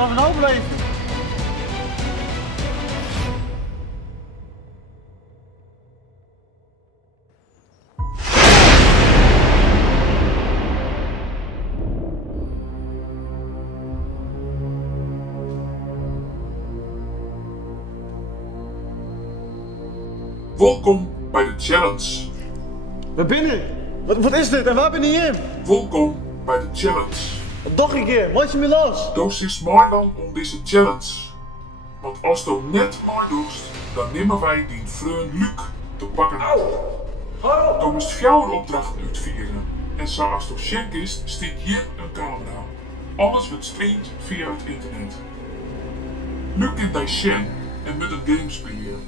Zullen we nou blijven? Welkom bij de challenge. We binnen. Wat is dit en waar ben je in? Welkom bij de challenge. Nog een keer, wat je me los? Dat is maar dan om deze challenge. Want als je net maar doet, dan nemen wij die vriend Luc te pakken. Dan moest jouw opdracht uitvieren. En zoals het check is, stiet hier een camera. Alles wordt streamt via het internet. Luc in die Shen en met het game spelen.